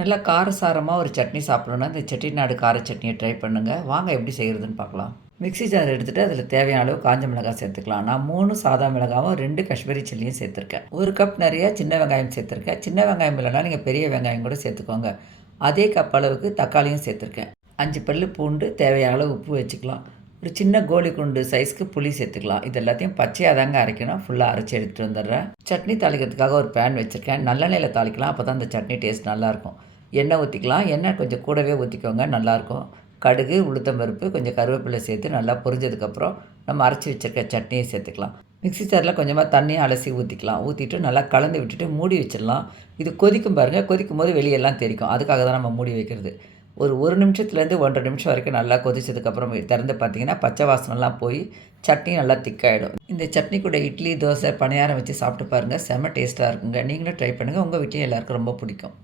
நல்லா காரசாரமாக ஒரு சட்னி சாப்பிடணுன்னா இந்த செட்டிநாடு கார சட்னியை ட்ரை பண்ணுங்கள் வாங்க எப்படி செய்கிறதுன்னு பார்க்கலாம். மிக்ஸி ஜார் எடுத்துகிட்டு அதில் தேவையான அளவு காஞ்ச மிளகாய் சேர்த்துக்கலாம். நான் மூணு சாதா மிளகாவும் ரெண்டு காஷ்மீரி சில்லியும் சேர்த்துருக்கேன். ஒரு கப் நிறைய சின்ன வெங்காயம் சேர்த்துருக்கேன். சின்ன வெங்காயம் இல்லைனா நீங்கள் பெரிய வெங்காயம் கூட சேர்த்துக்கோங்க. அதே கப் அளவுக்கு தக்காளியும் சேர்த்துருக்கேன். அஞ்சு பல்லு பூண்டு தேவையான அளவு உப்பு வச்சுக்கலாம். ஒரு சின்ன கோலி குண்டு சைஸ்க்கு புளி சேர்த்துக்கலாம். இது எல்லாத்தையும் பச்சையாக தாங்க அரைக்கணும். ஃபுல்லாக அரைச்சி எடுத்துகிட்டு வந்துடுறேன். சட்னி தாளிக்கிறதுக்காக ஒரு பேன் வச்சுருக்கேன். நல்லெண்ணெயில் தாளிக்கலாம். அப்போ தான் அந்த சட்னி டேஸ்ட் நல்லாயிருக்கும். எண்ணெய் ஊற்றிக்கலாம் எண்ணெய் கொஞ்சம் கூடவே ஊற்றிக்கோங்க நல்லாயிருக்கும். கடுகு உளுத்தம்பருப்பு கொஞ்சம் கருவேப்பிலை சேர்த்து நல்லா பொரிஞ்சதுக்கப்புறம் நம்ம அரைச்சி வச்சுருக்க சட்னியை சேர்த்துக்கலாம். மிக்ஸி ஜாரில் கொஞ்சமாக தண்ணியை அலசி ஊற்றிக்கலாம் ஊற்றிட்டு நல்லா கலந்து விட்டுட்டு மூடி வச்சிடலாம். இது கொதிக்கும் பாருங்கள் கொதிக்கும் போது வெளியெல்லாம் தெரிக்கும். அதுக்காக தான் நம்ம மூடி வைக்கிறது. ஒரு ஒரு நிமிஷத்துலேருந்து ஒன்றரை நிமிஷம் வரைக்கும் நல்லா கொதிச்சதுக்கப்புறம் திறந்து பார்த்தீங்கன்னா பச்சை வாசனைலாம் போய் சட்னி நல்லா திக்காயிடும். இந்த சட்னி கூட இட்லி தோசை பணியாரம் வச்சு சாப்பிட்டு பாருங்கள் செம்ம டேஸ்ட்டாக இருக்குங்க. நீங்களும் ட்ரை பண்ணுங்கள் உங்கள் வீட்டையும் எல்லாருக்கும் ரொம்ப பிடிக்கும்.